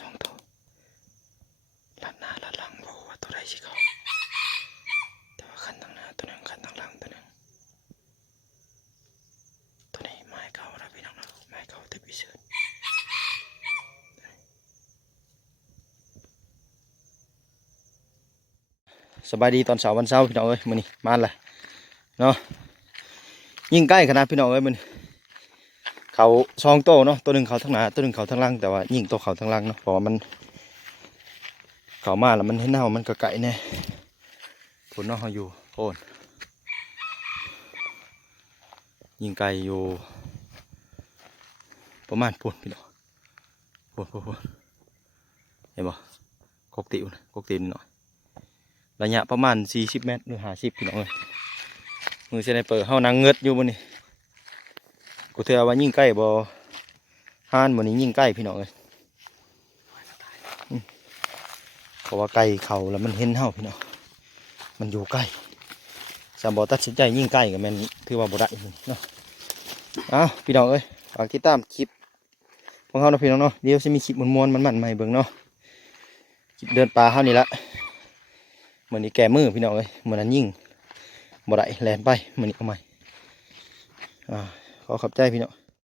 2 ตัวลัดหน้าลัดหลังบอกว่าตัวใดสิเขาแต่ว่าคันทางหน้าตัวหนึ่งคันทางหลังตัวหนึ่งตัวนี้ไม้เก่านะพี่น้องนะไม้เก่าแต่พิเศษสบายดีตอนเช้าวันเสาร์พี่น้องเอ้ยมื้อนี้มาเลยเนาะยิ่งใกล้ขนาดพี่น้องเอ้ยมันเขา2 ตัวเนาะตัวหนึ่งเขาทางหน้าตัวหนึ่งเขาทางหลังแต่ว่ายิ่งตัวเขาทางหลังเนาะเพราะว่ามันเขามาแล้วมันเห็นเฮามันก็ไก่แน่ผลเนาะเฮาอยู่โอนยิงไก่อยู่ประมาณปุ่นพี่น้องปุ่นเห็นบ่กกติวนะกกติวหน่อยระยะประมาณ40 เมตรหรือ50พี่น้องเลยมือเซนเปอร์เฮานั่งเงือดอยู่บนนี้กูเทื่อว่ายิงใกล้บ่ห่านบนนี้ยิงใกล้พี่น้องเลยเพราะว่าไก่เขาแล้วมันเห็นเฮาพี่น้องมันอยู่ใกล้สามบ่ตัดสินใจยิงใกล้กับแม่นถือว่าบ่ได้เนาะพี่น้องเอ้ยฝากติดตามคลิปของเฮาเนาะพี่น้องเนาะเดี๋ยวจะมีคลิปม่วนๆมันๆใหม่เบิ่งเนาะคลิปเดินป่าเฮานี่ละเหมือนนี้แก่มือพี่น้องเอ้ยเหมือนนั้นยิงบ่ได้แล่นไปเหมือนนี้เอาใหม่ขอขอบใจพี่น้อง